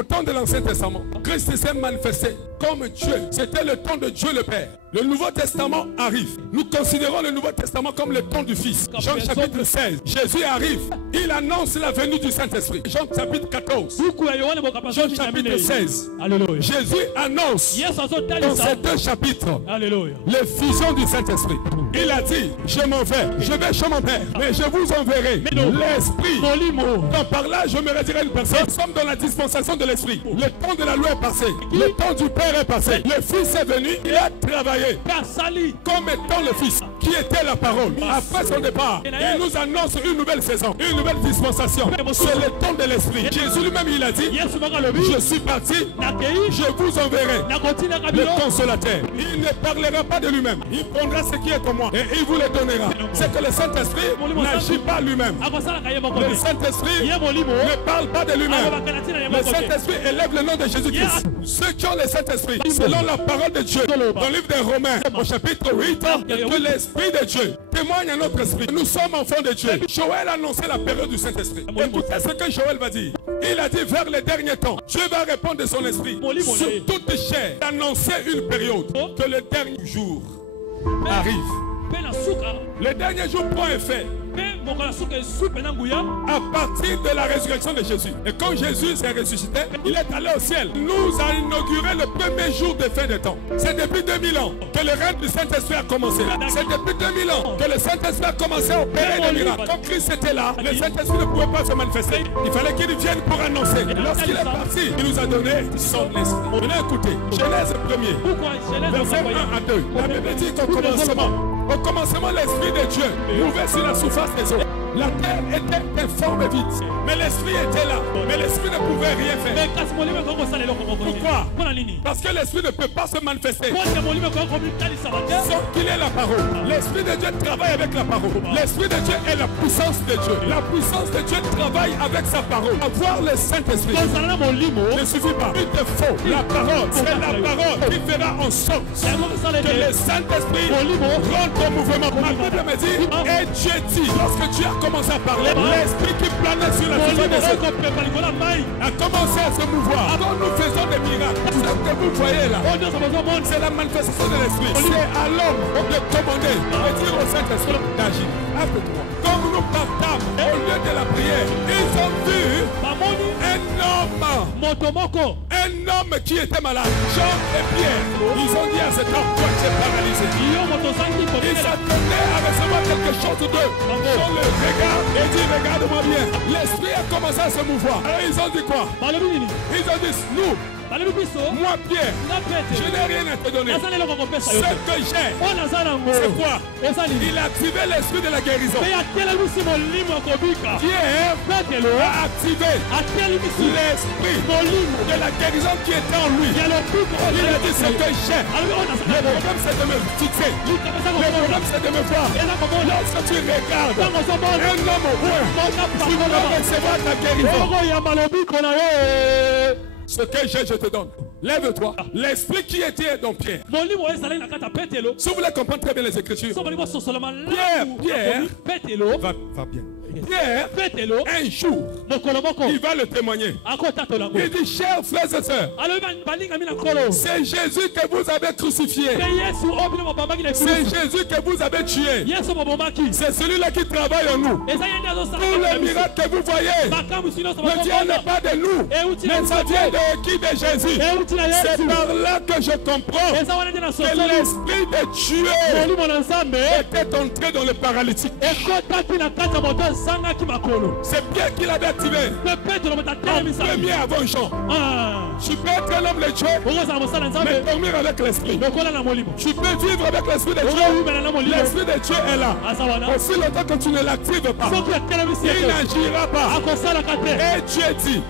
Au temps de l'Ancien Testament, Christ s'est manifesté comme Dieu. C'était le temps de Dieu le Père. Le Nouveau Testament arrive. Nous considérons le Nouveau Testament comme le temps du Fils. Jean chapitre 16. Jésus arrive. Il annonce la venue du Saint-Esprit. Jean chapitre 14. Jean chapitre 16. Alléluia. Jésus annonce dans ces deux chapitres les fusions du Saint-Esprit. Il a dit, je m'en vais. Je vais chez mon Père. Mais je vous enverrai l'Esprit. Donc par là, je me redirai une personne. Nous sommes dans la dispensation de l'Esprit. Le temps de la loi est passé. Le temps du Père est passé. Le Fils est venu. Il a travaillé comme étant le Fils, qui était la parole. Après son départ, il nous annonce une nouvelle saison, une nouvelle dispensation. C'est le temps de l'Esprit. Jésus lui-même, il a dit, je suis parti, je vous enverrai le consolateur. Il ne parlera pas de lui-même. Il prendra ce qui est en moi et il vous le donnera. C'est que le Saint-Esprit n'agit pas lui-même. Le Saint-Esprit ne parle pas de lui-même. Le Saint-Esprit élève le nom de Jésus-Christ. Ceux qui ont le Saint-Esprit, selon la parole de Dieu, dans le livre des Romains, au chapitre 8, que l'Esprit de Dieu témoigne à notre esprit. Nous sommes enfants de Dieu. Joël a annoncé la période du Saint-Esprit. Écoutez ce que Joël va dire. Il a dit vers les derniers temps, Dieu va répondre de son esprit sur toute chair. Annoncer une période que le dernier jour arrive. Le dernier jour prend effet à partir de la résurrection de Jésus. Et quand Jésus s'est ressuscité, il est allé au ciel. Nous a inauguré le premier jour de fin des temps. C'est depuis 2000 ans que le règne du Saint-Esprit a commencé. C'est depuis 2000 ans que le Saint-Esprit a commencé à opérer des miracles. Quand Christ était là, le Saint-Esprit ne pouvait pas se manifester. Il fallait qu'il vienne pour annoncer. Lorsqu'il est parti, il nous a donné son esprit. Venez écouter. Genèse 1er, verset 1 à 2. La Bible dit qu'au commencement, l'Esprit de Dieu mouvait sur la surface des eaux. La terre était informe et vide. Mais l'Esprit était là. Mais l'Esprit ne pouvait rien faire. Pourquoi? Parce que l'Esprit ne peut pas se manifester sans qu'il ait la parole. L'Esprit de Dieu travaille avec la parole. L'Esprit de Dieu est la puissance de Dieu. La puissance de Dieu travaille avec sa parole. Avoir le Saint-Esprit ne suffit pas. Il te faut la parole. C'est la parole qui fera en sorte que le Saint-Esprit rentre en mouvement. Ma Bible me dit, et Dieu dit, lorsque Dieu a commencé à parler, l'Esprit qui planait sur la surface des eaux a commencé à se mouvoir. Quand nous faisons des miracles, ce que vous voyez là, c'est la manifestation de l'Esprit. C'est à l'homme de commander et dire au Saint-Esprit d'agir. Appelle-toi. Comme nous partâmes au lieu de la prière, ils ont vu un homme qui était malade. Jean et Pierre, ils ont dit à cet homme, toi tu es paralysé. Ils s'attendaient à recevoir quelque chose d'eux. Jean le regarde et dit, regarde-moi bien. L'Esprit a commencé à se mouvoir. Alors ils ont dit quoi? Ils ont dit, nous, moi Pierre, je n'ai rien à te donner. Ce que j'ai, c'est quoi? Il a activé l'esprit de la guérison. Pierre a activé l'esprit de la guérison qui était en lui. Il a dit ce que j'ai. Le problème c'est de me fixer. Le problème c'est de me voir. Lorsque tu regardes un homme au point, tu vas recevoir ta guérison. Ce que j'ai, je te donne. Lève-toi. L'esprit qui était dans Pierre. Si vous voulez comprendre très bien les Écritures, Pierre va bien. Pierre, un jour, il va le témoigner. Il dit, chers frères et sœurs, c'est Jésus que vous avez crucifié. C'est Jésus que vous avez tué. C'est celui-là qui travaille en nous. Tous les miracles que vous voyez ne viennent pas de nous, mais ça vient de qui? De Jésus. C'est par là que je comprends que l'esprit de Dieu était entré dans le paralytique. C'est Pierre qui l'avait activé. En premier avant Jean. Tu peux être un homme de Dieu, mais dormir avec l'esprit. Tu peux vivre avec l'esprit de Dieu. L'esprit de Dieu est là. Aussi longtemps que tu ne l'actives pas, il n'agira pas. Et Dieu dit,